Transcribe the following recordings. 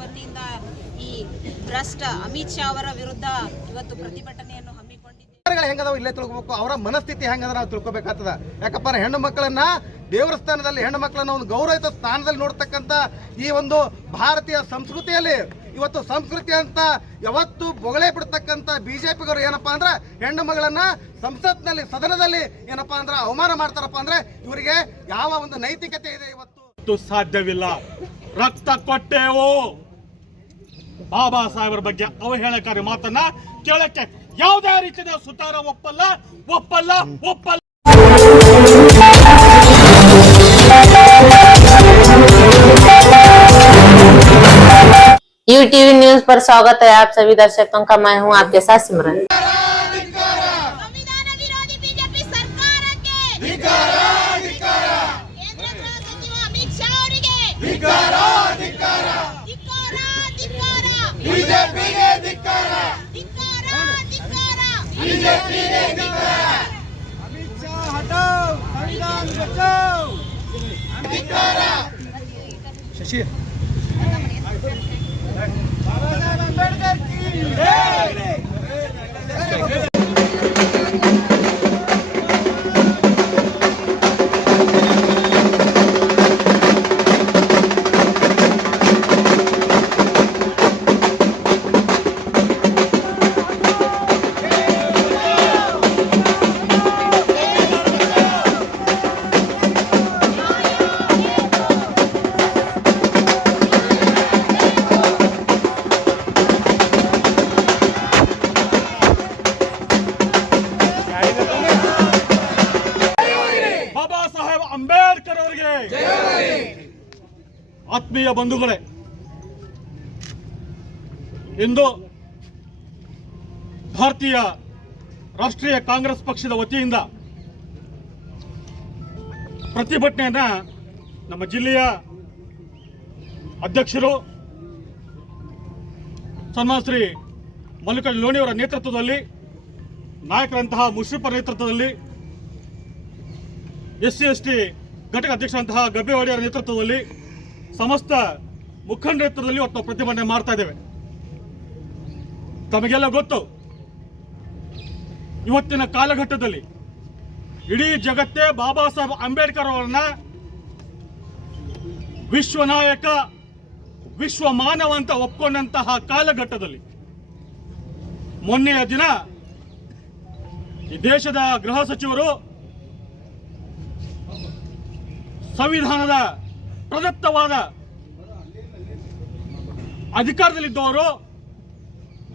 ವತಿಯಿಂದ ಈ ಭ್ರಷ್ಟ ಅಮಿತ್ ಶಾ ಅವರ ವಿರುದ್ಧ ಇವತ್ತು ಪ್ರತಿಭಟನೆಯನ್ನು ಹಮ್ಮಿಕೊಂಡಿದ್ದೇವೆ. ಹೆಂಗದಾವ ಇಲ್ಲೇ ತಿಳ್ಕೊಬೇಕು, ಅವರ ಮನಸ್ಥಿತಿ ಹೆಂಗದ ನಾವು ತಿಳ್ಕೊಬೇಕಾಗ್ತದ. ಯಾಕಪ್ಪ ಹೆಣ್ಣು ಮಕ್ಕಳನ್ನ ದೇವರ ಸ್ಥಾನದಲ್ಲಿ, ಹೆಣ್ಣು ಮಕ್ಕಳನ್ನ ಒಂದು ಗೌರವಿತ ಸ್ಥಾನದಲ್ಲಿ ನೋಡ್ತಕ್ಕಂಥ ಈ ಒಂದು ಭಾರತೀಯ ಸಂಸ್ಕೃತಿಯಲ್ಲಿ ಇವತ್ತು ಸಂಸ್ಕೃತಿ ಅಂತ ಯಾವತ್ತು ಬೊಗಳೆ ಬಿಡ್ತಕ್ಕಂಥ ಬಿಜೆಪಿಗರು ಏನಪ್ಪಾ ಅಂದ್ರೆ ಹೆಣ್ಣು ಮಗಳನ್ನ ಸಂಸತ್ನಲ್ಲಿ, ಸದನದಲ್ಲಿ ಏನಪ್ಪಾ ಅಂದ್ರೆ ಅವಮಾನ ಮಾಡ್ತಾರಪ್ಪ ಅಂದ್ರೆ ಇವರಿಗೆ ಯಾವ ಒಂದು ನೈತಿಕತೆ ಇದೆ ಇವತ್ತು ಸಾಧ್ಯವಿಲ್ಲ. ರಕ್ತ ಕೊಟ್ಟೆವು. ಬಾಬಾ ಸಾಹೇಬರ ಬಗ್ಗೆ ಅವಹೇಳನಕಾರಿ ಮಾತನ್ನ ಕೇಳಕ್ಕೆ ಯಾವುದೇ ರೀತಿಯ ಸುತಾರ ಒಪ್ಪಲ್ಲ. यूटीवी न्यूज पर स्वागत है आप सभी दर्शकों का। मैं हूं आपके साथ सिमरन। ಸಂವಿಧಾನ ವಿರೋಧಿ ಬಿಜೆಪಿ ಸರ್ಕಾರಕ್ಕೆ ಕೇಂದ್ರ ಗೃಹ ಸಚಿವ ಅಮಿತ್ ಶಾ ಅವರಿಗೆ ಅಮಿತ್ ಶಾ ಹಟಾವ್, ಸಂವಿಧಾನ ಬಚಾವ್. ಶಶಿ ಬಾಬಾ ಸಾಹೇಬ್ ಅಂಬೇಡ್ಕರ್ ಕಿ ಜೈ. ಅಂಬೇಡ್ಕರ್ ಅವರಿಗೆ. ಆತ್ಮೀಯ ಬಂಧುಗಳೇ, ಇಂದು ಭಾರತೀಯ ರಾಷ್ಟ್ರೀಯ ಕಾಂಗ್ರೆಸ್ ಪಕ್ಷದ ವತಿಯಿಂದ ಪ್ರತಿಭಟನೆಯನ್ನ ನಮ್ಮ ಜಿಲ್ಲೆಯ ಅಧ್ಯಕ್ಷರು ಸನ್ಮಾನ್ಯ ಶ್ರೀ ಮಲ್ಲಿಕಾರ್ಜುನ ಲೋಣಿಯವರ ನೇತೃತ್ವದಲ್ಲಿ, ನಾಯಕರಂತಹ ಮುಷರಫ್ ನೇತೃತ್ವದಲ್ಲಿ, SC/ST ಘಟಕ ಅಧ್ಯಕ್ಷರಂತಹ ಗಬ್ಬೇವಾಡಿಯವರ ನೇತೃತ್ವದಲ್ಲಿ, ಸಮಸ್ತ ಮುಖಂಡ ನೇತೃತ್ವದಲ್ಲಿ ಇವತ್ತು ಪ್ರತಿಭಟನೆ ಮಾಡ್ತಾ ಇದ್ದೇವೆ. ತಮಗೆಲ್ಲ ಗೊತ್ತು, ಇವತ್ತಿನ ಕಾಲಘಟ್ಟದಲ್ಲಿ ಇಡೀ ಜಗತ್ತೇ ಬಾಬಾ ಸಾಹೇಬ್ ಅಂಬೇಡ್ಕರ್ ಅವರನ್ನ ವಿಶ್ವ ನಾಯಕ, ವಿಶ್ವ ಮಾನವ ಅಂತ ಒಪ್ಕೊಂಡಂತಹ ಕಾಲಘಟ್ಟದಲ್ಲಿ ಮೊನ್ನೆಯ ದಿನ ಈ ದೇಶದ ಗೃಹ ಸಚಿವರು ಸಂವಿಧಾನದ ಪ್ರದತ್ತವಾದ ಅಧಿಕಾರದಲ್ಲಿದ್ದವರು,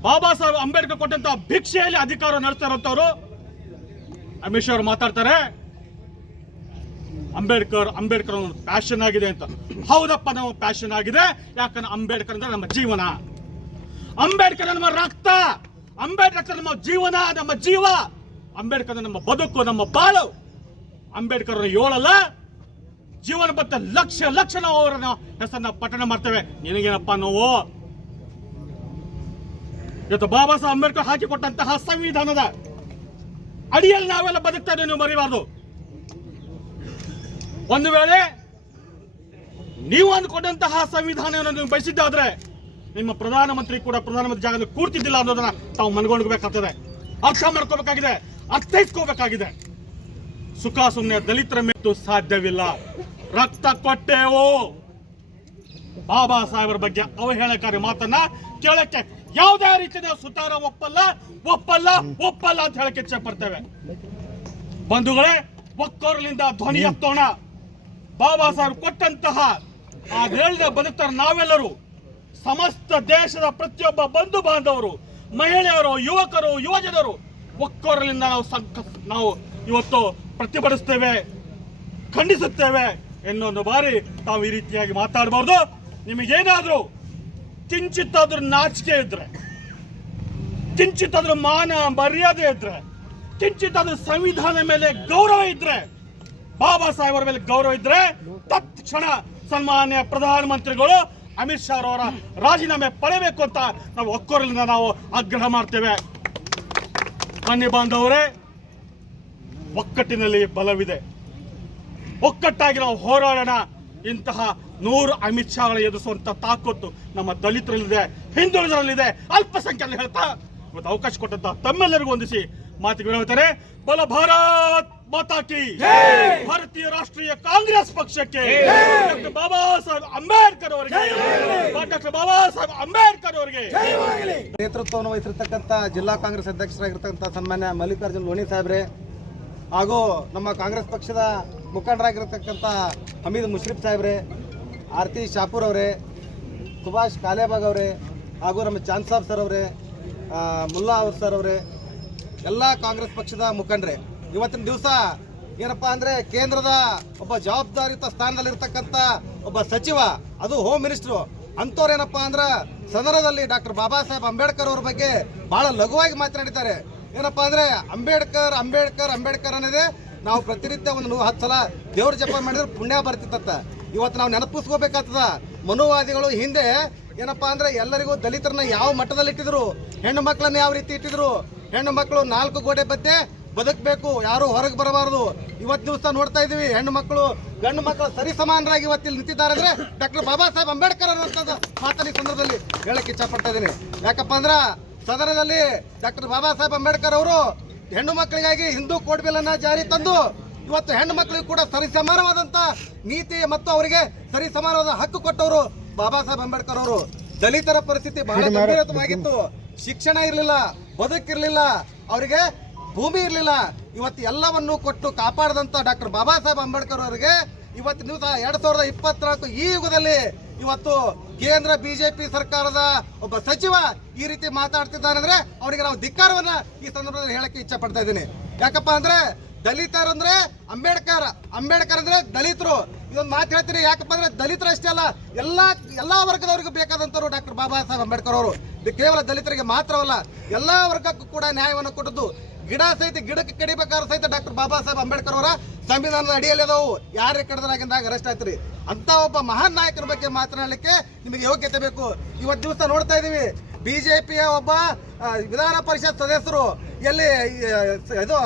ಬಾಬಾ ಸಾಹೇಬ್ ಅಂಬೇಡ್ಕರ್ ಕೊಟ್ಟಂತಹ ಭಿಕ್ಷೆಯಲ್ಲಿ ಅಧಿಕಾರ ನಡೆಸ್ತಾ ಇರುವಂತವರು ಅಮಿತ್ ಶಾ ಅವರು ಮಾತಾಡ್ತಾರೆ, ಅಂಬೇಡ್ಕರ್ ಪ್ಯಾಷನ್ ಆಗಿದೆ ಅಂತ. ಹೌದಪ್ಪ, ನಾವು ಪ್ಯಾಷನ್ ಆಗಿದೆ. ಯಾಕಂದ್ರೆ ಅಂಬೇಡ್ಕರ್ ಅಂದ್ರೆ ನಮ್ಮ ಜೀವನ, ಅಂಬೇಡ್ಕರ್ ನಮ್ಮ ರಕ್ತ, ಅಂಬೇಡ್ಕರ್ ನಮ್ಮ ಜೀವನ, ನಮ್ಮ ಜೀವ, ಅಂಬೇಡ್ಕರ್ ನಮ್ಮ ಬದುಕು, ನಮ್ಮ ಬಾಳು. ಅಂಬೇಡ್ಕರ್ ಹೇಳಲ್ಲ, ಜೀವನ ಬತ್ತ ಲಕ್ಷ ನಾವು ಅವರ ಹೆಸರನ್ನ ಪಠಣ ಮಾಡ್ತೇವೆ. ನಿನಗೇನಪ್ಪ ನೋವು? ಇವತ್ತು ಬಾಬಾ ಸಾಹೇಬ್ ಅಂಬೇಡ್ಕರ್ ಹಾಕಿಕೊಟ್ಟಂತಹ ಸಂವಿಧಾನದ ಅಡಿಯಲ್ಲಿ ನಾವೆಲ್ಲ ಬದುಕ್ತಾ ಇದ್ದೇವೆ, ನೀವು ಮರಿಬಾರ್ದು. ಒಂದು ವೇಳೆ ನೀವು ಅಂದ್ಕೊಂಡಂತಹ ಸಂವಿಧಾನವನ್ನು ನೀವು ಬಯಸಿದ್ದಾದ್ರೆ ನಿಮ್ಮ ಪ್ರಧಾನಮಂತ್ರಿ ಕೂಡ ಪ್ರಧಾನಮಂತ್ರಿ ಜಾಗದಲ್ಲಿ ಕೂರ್ತಿದ್ದಿಲ್ಲ ಅನ್ನೋದನ್ನ ತಾವು ಮನಗೊಂಡ್ಬೇಕಾಗ್ತದೆ, ಅರ್ಥ ಮಾಡ್ಕೋಬೇಕಾಗಿದೆ, ಅರ್ಥೈಸ್ಕೋಬೇಕಾಗಿದೆ. ಸುಖ ಸುಮ್ಮನೆ ದಲಿತರ ಮೇಲೂ ಸಾಧ್ಯವಿಲ್ಲ. ರಕ್ತ ಕೊಟ್ಟೆವು. ಬಾಬಾ ಸಾಹೇಬರ ಬಗ್ಗೆ ಅವಹೇಳನಕಾರಿ ಮಾತನ್ನ ಕೇಳಕ್ಕೆ ಯಾವುದೇ ರೀತಿಯ ಸುತಾರ ಒಪ್ಪಲ್ಲ ಅಂತ ಹೇಳಕ್ಕೆ ಇಚ್ಛೆ ಪಡ್ತೇವೆ. ಬಂಧುಗಳೇ, ಒಕ್ಕೊರಲಿಂದ ಧ್ವನಿ ಎತ್ತೋಣ. ಬಾಬಾ ಸಾಹೇಬ್ ಕೊಟ್ಟಂತಹ ಆ ಹೇಳಿದ ಬದುಕ್ತಾರ ನಾವೆಲ್ಲರೂ, ಸಮಸ್ತ ದೇಶದ ಪ್ರತಿಯೊಬ್ಬ ಬಂಧು ಬಾಂಧವರು, ಮಹಿಳೆಯರು, ಯುವಕರು, ಯುವಜನರು ಒಕ್ಕೊರಲಿಂದ ನಾವು ಇವತ್ತು ಪ್ರತಿಭಟಿಸ್ತೇವೆ, ಖಂಡಿಸುತ್ತೇವೆ. ಇನ್ನೊಂದು ಬಾರಿ ತಾವು ಈ ರೀತಿಯಾಗಿ ಮಾತಾಡಬಾರ್ದು. ನಿಮಗೇನಾದ್ರೂ ಕಿಂಚಿತ್ತಾದ್ರೂ ನಾಚಿಕೆ ಇದ್ರೆ, ಕಿಂಚಿತ್ತಾದ್ರೂ ಮಾನ ಮರ್ಯಾದೆ ಇದ್ರೆ, ಕಿಂಚಿತ್ತಾದ್ರೂ ಸಂವಿಧಾನ ಮೇಲೆ ಗೌರವ ಇದ್ರೆ, ಬಾಬಾ ಸಾಹೇಬರ ಮೇಲೆ ಗೌರವ ಇದ್ರೆ ತಕ್ಷಣ ಸನ್ಮಾನ್ಯ ಪ್ರಧಾನಮಂತ್ರಿಗಳು ಅಮಿತ್ ಶಾ ಅವರ ರಾಜೀನಾಮೆ ಪಡೆಯಬೇಕು ಅಂತ ನಾವು ಒಕ್ಕೊರಲಿಂದ ನಾವು ಆಗ್ರಹ ಮಾಡ್ತೇವೆ. ಬನ್ನಿ ಬಾಂಧವರೇ, ಒಕ್ಕಟ್ಟಿನಲ್ಲಿ ಬಲವಿದೆ. ಒಕ್ಕಟ್ಟಾಗಿ ನಾವು ಹೋರಾಡೋಣ. ಇಂತಹ 100 ಅಮಿತ್ ಶಾಗಳ ಎದುರಿಸುವಂತ ತಾಕತ್ತು ನಮ್ಮ ದಲಿತರಲ್ಲಿದೆ, ಹಿಂದುಳಿದರಲ್ಲಿದೆ, ಅಲ್ಪಸಂಖ್ಯಾತರಲ್ಲಿ ಹೇಳ್ತಾ ಇವತ್ತು ಅವಕಾಶ ಕೊಟ್ಟಂತ ತಮ್ಮೆಲ್ಲರಿಗೂ ಹೊಂದಿಸಿ ಮಾತುಗಳು ಹೇಳ್ತಾರೆ. ಬಲ ಭಾರತ್ ಮಾತಾ ಕಿ, ಭಾರತೀಯ ರಾಷ್ಟ್ರೀಯ ಕಾಂಗ್ರೆಸ್ ಪಕ್ಷಕ್ಕೆ, ಡಾಕ್ಟರ್ ಬಾಬಾ ಸಾಹೇಬ್ ಅಂಬೇಡ್ಕರ್ ಅವರಿಗೆ, ಡಾಕ್ಟರ್ ಬಾಬಾ ಸಾಹೇಬ್ ಅಂಬೇಡ್ಕರ್ ಅವರಿಗೆ ನೇತೃತ್ವವನ್ನು ವಹಿಸಿರ್ತಕ್ಕಂಥ ಜಿಲ್ಲಾ ಕಾಂಗ್ರೆಸ್ ಅಧ್ಯಕ್ಷರಾಗಿರ್ತಕ್ಕಂಥ ಸನ್ಮಾನ್ಯ ಮಲ್ಲಿಕಾರ್ಜುನ್ ಲೋಣಿ ಸಾಹೇಬ್ರೆ, ಹಾಗೂ ನಮ್ಮ ಕಾಂಗ್ರೆಸ್ ಪಕ್ಷದ ಮುಖಂಡರಾಗಿರ್ತಕ್ಕಂಥ ಹಮೀದ್ ಮುಷ್ರಿಫ್ ಸಾಹೇಬ್ರೆ, ಆರತಿ ಶಾಪೂರ್ ಅವರೇ, ಸುಭಾಷ್ ಕಾಲೇಬಾಗ್ ಅವರೇ, ಹಾಗೂ ನಮ್ಮ ಚಾಂದ್ ಸಾಬ್ ಸರ್ ಅವರೇ, ಮುಲ್ಲಾ ಅವ್ರ ಸರ್ ಅವರೇ, ಎಲ್ಲ ಕಾಂಗ್ರೆಸ್ ಪಕ್ಷದ ಮುಖಂಡರೇ, ಇವತ್ತಿನ ದಿವಸ ಏನಪ್ಪ ಅಂದರೆ ಕೇಂದ್ರದ ಒಬ್ಬ ಜವಾಬ್ದಾರಿಯುತ ಸ್ಥಾನದಲ್ಲಿರ್ತಕ್ಕಂಥ ಒಬ್ಬ ಸಚಿವ, ಅದು ಹೋಮ್ ಮಿನಿಸ್ಟ್ರು ಅಂಥವ್ರು ಏನಪ್ಪ ಅಂದ್ರೆ ಸದನದಲ್ಲಿ ಡಾಕ್ಟರ್ ಬಾಬಾ ಸಾಹೇಬ್ ಅಂಬೇಡ್ಕರ್ ಅವ್ರ ಬಗ್ಗೆ ಭಾಳ ಲಘುವಾಗಿ ಮಾತನಾಡಿದ್ದಾರೆ. ಏನಪ್ಪ ಅಂದರೆ ಅಂಬೇಡ್ಕರ್ ಅಂಬೇಡ್ಕರ್ ಅಂಬೇಡ್ಕರ್ ಅನ್ನೋದೇ ನಾವು ಪ್ರತಿನಿತ್ಯ ಒಂದು 10 ಸಲ ದೇವ್ರ ಜಪ ಮಾಡಿದ್ರೆ ಪುಣ್ಯ ಬರ್ತಿತ್ತ. ಇವತ್ತು ನಾವು ನೆನಪಿಸ್ಕೋಬೇಕಾಗ್ತದ. ಮನುವಾದಿಗಳು ಹಿಂದೆ ಏನಪ್ಪ ಅಂದರೆ ಎಲ್ಲರಿಗೂ ದಲಿತರನ್ನ ಯಾವ ಮಟ್ಟದಲ್ಲಿ ಇಟ್ಟಿದ್ರು, ಹೆಣ್ಣು ಮಕ್ಕಳನ್ನ ಯಾವ ರೀತಿ ಇಟ್ಟಿದ್ರು, ಹೆಣ್ಣು ಮಕ್ಕಳು 4 ಗೋಡೆ ಮಧ್ಯೆ ಬದುಕಬೇಕು, ಯಾರು ಹೊರಗೆ ಬರಬಾರದು. ಇವತ್ತು ದಿವಸ ನೋಡ್ತಾ ಇದೀವಿ ಹೆಣ್ಣು ಮಕ್ಕಳು ಗಂಡು ಮಕ್ಕಳು ಸರಿ ಸಮಾನರಾಗಿ ಇವತ್ತಿಲ್ಲಿ ನಿಂತಿದ್ದಾರೆ ಅಂದ್ರೆ ಡಾಕ್ಟರ್ ಬಾಬಾ ಸಾಹೇಬ್ ಅಂಬೇಡ್ಕರ್ ಅನ್ನೋಂಥದ್ದು ಮಾತನ್ನ ಈ ಸಂದರ್ಭದಲ್ಲಿ ಹೇಳಕ್ಕೆ ಇಚ್ಛಪಡ್ತಾ ಇದ್ದೀನಿ. ಯಾಕಪ್ಪ ಅಂದ್ರೆ ಸದನದಲ್ಲಿ ಡಾಕ್ಟರ್ ಬಾಬಾ ಸಾಹೇಬ್ ಅಂಬೇಡ್ಕರ್ ಅವರು ಹೆಣ್ಣು ಮಕ್ಕಳಿಗಾಗಿ ಹಿಂದೂ ಕೋಡ್ ಬಿಲ್ ಅನ್ನ ಜಾರಿ ತಂದು ಇವತ್ತು ಹೆಣ್ಣು ಮಕ್ಕಳಿಗೂ ಕೂಡ ಸರಿಸಮಾನವಾದಂತ ನೀತಿ ಮತ್ತು ಅವರಿಗೆ ಸರಿಸಮಾನವಾದ ಹಕ್ಕು ಕೊಟ್ಟವರು ಬಾಬಾ ಸಾಹೇಬ್ ಅಂಬೇಡ್ಕರ್ ಅವರು. ದಲಿತರ ಪರಿಸ್ಥಿತಿ ಬಹಳ ಗಂಭೀರವಾಗಿತ್ತು. ಶಿಕ್ಷಣ ಇರಲಿಲ್ಲ, ಬದುಕಿರಲಿಲ್ಲ, ಅವರಿಗೆ ಭೂಮಿ ಇರಲಿಲ್ಲ. ಇವತ್ತು ಎಲ್ಲವನ್ನು ಕೊಟ್ಟು ಕಾಪಾಡಿದಂಥ ಡಾಕ್ಟರ್ ಬಾಬಾ ಸಾಹೇಬ್ ಅಂಬೇಡ್ಕರ್ ಅವರಿಗೆ ಇವತ್ತಿನ ದಿವಸ 2024 ಈ ಯುಗದಲ್ಲಿ ಇವತ್ತು ಕೇಂದ್ರ ಬಿಜೆಪಿ ಸರ್ಕಾರದ ಒಬ್ಬ ಸಚಿವ ಈ ರೀತಿ ಮಾತಾಡ್ತಿದ್ದಾನೆ ಅಂದ್ರೆ ಅವರಿಗೆ ನಾವು ಧಿಕ್ಕಾರವನ್ನ ಈ ಸಂದರ್ಭದಲ್ಲಿ ಹೇಳಕ್ಕೆ ಇಚ್ಛೆ ಪಡ್ತಾ ಇದ್ದೀನಿ. ಯಾಕಪ್ಪ ಅಂದ್ರೆ ದಲಿತರು ಅಂದ್ರೆ ಅಂಬೇಡ್ಕರ್, ಅಂಬೇಡ್ಕರ್ ಅಂದ್ರೆ ದಲಿತರು. ಇದೊಂದು ಮಾತು ಹೇಳ್ತೀನಿ. ಯಾಕಪ್ಪ ಅಂದ್ರೆ ದಲಿತರು ಅಷ್ಟೇ ಅಲ್ಲ, ಎಲ್ಲಾ ವರ್ಗದವರಿಗೂ ಬೇಕಾದಂತವ್ರು ಡಾಕ್ಟರ್ ಬಾಬಾ ಸಾಹೇಬ್ ಅಂಬೇಡ್ಕರ್ ಅವರು. ಇದು ಕೇವಲ ದಲಿತರಿಗೆ ಮಾತ್ರವಲ್ಲ, ಎಲ್ಲಾ ವರ್ಗಕ್ಕೂ ಕೂಡ ನ್ಯಾಯವನ್ನು ಕೊಟ್ಟದ್ದು. ಗಿಡ ಸಹಿತ ಗಿಡಕ್ಕೆ ಕಡಿಬೇಕಾದ್ರೆ ಸಹಿತ ಡಾಕ್ಟರ್ ಬಾಬಾ ಸಾಹೇಬ್ ಅಂಬೇಡ್ಕರ್ ಅವರ ಸಂವಿಧಾನದ ಅಡಿಯಲ್ಲಿ ಅದಾವು. ಯಾರೇ ಕಡಿದ್ರಾಗಿಂದಾಗ ಅರೆಸ್ಟ್ ಆಯ್ತ್ರಿ. ಅಂತ ಒಬ್ಬ ಮಹಾನ್ ನಾಯಕರ ಬಗ್ಗೆ ಮಾತನಾಡಲಿಕ್ಕೆ ನಿಮಗೆ ಯೋಗ್ಯತೆ ಬೇಕು. ಇವತ್ತು ದಿವಸ ನೋಡ್ತಾ ಇದೀವಿ ಬಿಜೆಪಿಯ ಒಬ್ಬ ವಿಧಾನ ಪರಿಷತ್ ಸದಸ್ಯರು ಎಲ್ಲಿ ಇದು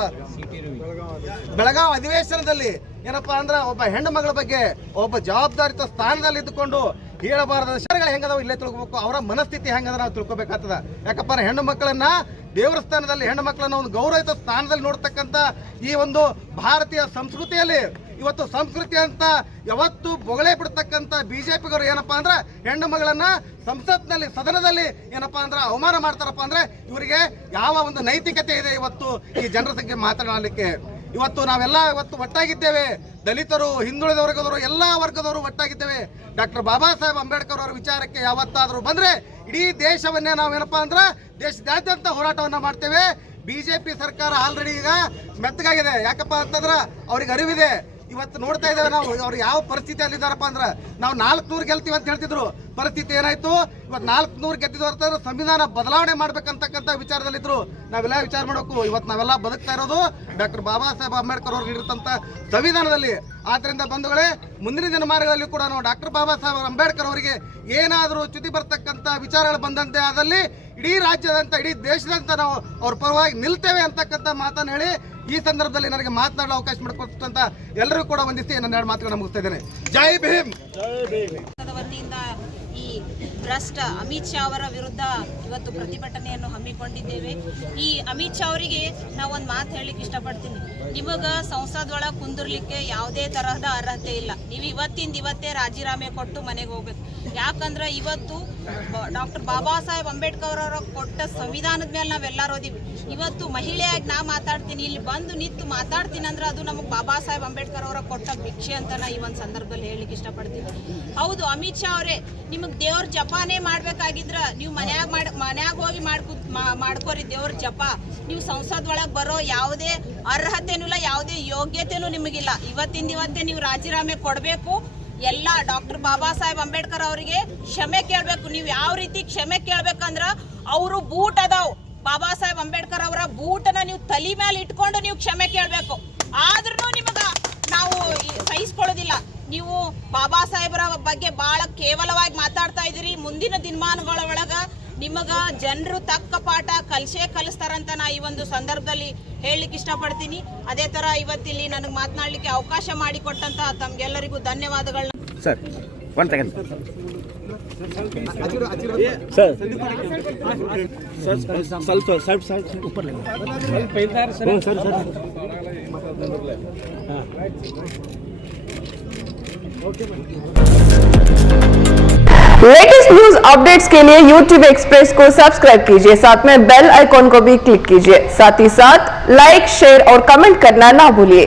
ಬೆಳಗಾವಿ ಅಧಿವೇಶನದಲ್ಲಿ ಏನಪ್ಪಾ ಅಂದ್ರೆ ಒಬ್ಬ ಹೆಣ್ಣು ಮಗಳ ಬಗ್ಗೆ ಒಬ್ಬ ಜವಾಬ್ದಾರಿತ ಸ್ಥಾನದಲ್ಲಿ ಇದ್ದುಕೊಂಡು ಹೇಳಬಾರದ ವಿಷಯಗಳು ಹೆಂಗದಾವ ಇಲ್ಲೇ ತಿಳ್ಕೊಬೇಕು. ಅವರ ಮನಸ್ಥಿತಿ ಹೆಂಗದ ನಾವು ತಿಳ್ಕೊಬೇಕಾಗ್ತದ. ಯಾಕಪ್ಪ ಅಂದ್ರೆ ಹೆಣ್ಣು ಮಕ್ಕಳನ್ನ ದೇವರ ಸ್ಥಾನದಲ್ಲಿ, ಹೆಣ್ಣು ಮಕ್ಕಳನ್ನ ಒಂದು ಗೌರವಯುತ ಸ್ಥಾನದಲ್ಲಿ ನೋಡ್ತಕ್ಕಂಥ ಈ ಒಂದು ಭಾರತೀಯ ಸಂಸ್ಕೃತಿಯಲ್ಲಿ ಇವತ್ತು ಸಂಸ್ಕೃತಿ ಅಂತ ಯಾವತ್ತು ಬೊಗಳೆ ಬಿಡ್ತಕ್ಕಂಥ ಬಿಜೆಪಿಗರು ಏನಪ್ಪಾ ಅಂದ್ರೆ ಹೆಣ್ಣು ಮಗಳನ್ನ ಸಂಸತ್ನಲ್ಲಿ ಸದನದಲ್ಲಿ ಏನಪ್ಪಾ ಅಂದ್ರೆ ಅವಮಾನ ಮಾಡ್ತಾರಪ್ಪ ಅಂದ್ರೆ ಇವರಿಗೆ ಯಾವ ಒಂದು ನೈತಿಕತೆ ಇದೆ ಇವತ್ತು ಈ ಜನರ ಸಂಖ್ಯೆ ಮಾತನಾಡಲಿಕ್ಕೆ? ಇವತ್ತು ನಾವೆಲ್ಲ ಇವತ್ತು ಒಟ್ಟಾಗಿದ್ದೇವೆ. ದಲಿತರು, ಹಿಂದುಳಿದ ವರ್ಗದವರು, ಎಲ್ಲಾ ವರ್ಗದವರು ಒಟ್ಟಾಗಿದ್ದೇವೆ. ಡಾಕ್ಟರ್ ಬಾಬಾ ಸಾಹೇಬ್ ಅಂಬೇಡ್ಕರ್ ಅವರ ವಿಚಾರಕ್ಕೆ ಯಾವತ್ತಾದರೂ ಬಂದ್ರೆ ಇಡೀ ದೇಶವನ್ನೇ ನಾವೇನಪ್ಪಾ ಅಂದ್ರೆ ದೇಶದಾದ್ಯಂತ ಹೋರಾಟವನ್ನ ಮಾಡ್ತೇವೆ. ಬಿಜೆಪಿ ಸರ್ಕಾರ ಆಲ್ರೆಡಿ ಈಗ ಮೆತ್ತಗಾಗಿದೆ. ಯಾಕಪ್ಪ ಅಂತಂದ್ರೆ ಅವ್ರಿಗೆ ಅರಿವಿದೆ. ಇವತ್ತು ನೋಡ್ತಾ ಇದ್ದೇವೆ ನಾವು ಅವ್ರು ಯಾವ ಪರಿಸ್ಥಿತಿಯಲ್ಲಿ ಇದ್ದಾರಪ್ಪ ಅಂದ್ರೆ ನಾವು 400 ಗೆಲ್ತೀವಿ ಅಂತ ಹೇಳ್ತಿದ್ರು. ಪರಿಸ್ಥಿತಿ ಏನಾಯ್ತು? ಇವತ್ತು 400 ಗೆದ್ದಿದ್ದು ಅಂತಂದ್ರೆ ಸಂವಿಧಾನ ಬದಲಾವಣೆ ಮಾಡ್ಬೇಕಂತಕ್ಕಂಥ ವಿಚಾರದಲ್ಲಿದ್ರು. ನಾವೆಲ್ಲ ವಿಚಾರ ಮಾಡಬೇಕು. ಇವತ್ತು ನಾವೆಲ್ಲ ಬದುಕ್ತಾ ಇರೋದು ಡಾಕ್ಟರ್ ಬಾಬಾ ಸಾಹೇಬ್ ಅಂಬೇಡ್ಕರ್ ಅವರು ನೀಡಿರ್ತಂಥ ಸಂವಿಧಾನದಲ್ಲಿ. ಆದ್ರಿಂದ ಬಂಧುಗಳೇ, ಮುಂದಿನ ದಿನಮಾನಗಳಲ್ಲಿ ಕೂಡ ನಾವು ಡಾಕ್ಟರ್ ಬಾಬಾ ಸಾಹೇಬ್ ಅಂಬೇಡ್ಕರ್ ಅವರಿಗೆ ಏನಾದರೂ ಚ್ಯುತಿ ಬರ್ತಕ್ಕಂಥ ವಿಚಾರಗಳು ಬಂದಂತೆ ಆದಲ್ಲಿ ಇಡೀ ರಾಜ್ಯದಂತ, ಇಡೀ ದೇಶದಂತ ನಾವು ಅವ್ರ ಪರವಾಗಿ ನಿಲ್ತೇವೆ ಅಂತಕ್ಕಂಥ ಮಾತನ್ನು ಹೇಳಿ ಈ ಸಂದರ್ಭದಲ್ಲಿ ನನಗೆ ಮಾತನಾಡಲು ಅವಕಾಶ ಮಾಡಿಕೊಟ್ಟಂತ ಎಲ್ಲರೂ ಕೂಡ ವಂದಿಸಿ ನನ್ನ 2 ಮಾತುಗಳನ್ನು ಮುಗಿಸ್ತಾ ಇದ್ದೇನೆ. ಜೈ ಭೀಮ್. ವತಿಯಿಂದ ಈ ಭ್ರಷ್ಟ ಅಮಿತ್ ಶಾ ಅವರ ವಿರುದ್ಧ ಇವತ್ತು ಪ್ರತಿಭಟನೆಯನ್ನು ಹಮ್ಮಿಕೊಂಡಿದ್ದೇವೆ. ಈ ಅಮಿತ್ ಶಾ ಅವರಿಗೆ ನಾವೊಂದು ಮಾತು ಹೇಳಲಿಕ್ಕೆ ಇಷ್ಟಪಡ್ತೀನಿ. ನಿಮಗೆ ಸಂಸದೊಳಗೆ ಕುಂದಿರ್ಲಿಕ್ಕೆ ಯಾವುದೇ ತರಹದ ಅರ್ಹತೆ ಇಲ್ಲ. ನೀವು ಇವತ್ತೇ ರಾಜೀನಾಮೆ ಕೊಟ್ಟು ಮನೆಗೆ ಹೋಗ್ಬೇಕು. ಯಾಕಂದ್ರೆ ಇವತ್ತು ಡಾಕ್ಟರ್ ಬಾಬಾ ಸಾಹೇಬ್ ಅಂಬೇಡ್ಕರ್ ಅವರ ಕೊಟ್ಟ ಸಂವಿಧಾನದ ಮೇಲೆ ನಾವೆಲ್ಲರೂ ಓದಿವಿ. ಇವತ್ತು ಮಹಿಳೆಯಾಗಿ ನಾ ಮಾತಾಡ್ತೀನಿ, ಇಲ್ಲಿ ಬಂದು ನಿಂತು ಮಾತಾಡ್ತೀನಿ ಅಂದ್ರೆ ಅದು ನಮಗೆ ಬಾಬಾ ಸಾಹೇಬ್ ಅಂಬೇಡ್ಕರ್ ಅವರ ಕೊಟ್ಟ ಭಿಕ್ಷೆ ಅಂತ ನಾ ಈ ಒಂದು ಸಂದರ್ಭದಲ್ಲಿ ಹೇಳಲಿಕ್ಕೆ ಇಷ್ಟಪಡ್ತೀನಿ. ಹೌದು, ಅಮಿತ್ ಶಾ ಅವರೇ, ನಿಮಗೆ ದೇವ್ರ ಜಪಾನೇ ಮಾಡ್ಬೇಕಾಗಿದ್ರ ನೀವು ಮನ್ಯಾಗ ಹೋಗಿ ಮಾಡ್ಕೋರಿ ದೇವ್ರ ಜಪ. ನೀವು ಸಂಸದ್ ಒಳಗೆ ಬರೋ ಯಾವುದೇ ಅರ್ಹತೆನೂ ಇಲ್ಲ, ಯಾವುದೇ ಯೋಗ್ಯತೆನೂ ನಿಮಗಿಲ್ಲ. ಇವತ್ತೇ ನೀವು ರಾಜೀನಾಮೆ ಕೊಡಬೇಕು. ಎಲ್ಲ ಡಾಕ್ಟರ್ ಬಾಬಾ ಸಾಹೇಬ್ ಅಂಬೇಡ್ಕರ್ ಅವರಿಗೆ ಕ್ಷಮೆ ಕೇಳಬೇಕು. ನೀವು ಯಾವ ರೀತಿ ಕ್ಷಮೆ ಕೇಳ್ಬೇಕಂದ್ರ ಅವರು ಬೂಟ್ ಅದಾವ್. ಬಾಬಾ ಸಾಹೇಬ್ ಅಂಬೇಡ್ಕರ್ ಅವರ ಬೂಟನ್ನ ನೀವು ತಲೆ ಮೇಲೆ ಇಟ್ಕೊಂಡು ನೀವು ಕ್ಷಮೆ ಕೇಳಬೇಕು. ಆದ್ರೂ ನಿಮಗ ನಾವು ಸಹಿಸ್ಕೊಳ್ಳೋದಿಲ್ಲ. ನೀವು ಬಾಬಾ ಸಾಹೇಬರ ಬಗ್ಗೆ ಬಹಳ ಕೇವಲವಾಗಿ ಮಾತಾಡ್ತಾ ಇದ್ದೀರಿ. ಮುಂದಿನ ದಿನಮಾನಗಳ ಒಳಗ ನಿಮಗ ಜನರು ತಕ್ಕ ಪಾಠ ಕಲಿಸ್ತಾರಂತ ನಾ ಈ ಒಂದು ಸಂದರ್ಭದಲ್ಲಿ ಹೇಳಲಿಕ್ಕೆ ಇಷ್ಟಪಡ್ತೀನಿ. ಅದೇ ತರ ಇವತ್ತಿಲ್ಲಿ ನನಗೆ ಮಾತನಾಡಲಿಕ್ಕೆ ಅವಕಾಶ ಮಾಡಿಕೊಟ್ಟಂತ ತಮ್ಗೆಲ್ಲರಿಗೂ ಧನ್ಯವಾದಗಳನ್ನ. Sir one second latest news updates के लिए YouTube एक्सप्रेस को सब्सक्राइब कीजिए, साथ में बेल आइकॉन को भी क्लिक कीजिए। साथ ही साथ लाइक, शेयर और कमेंट करना ना भूलिए।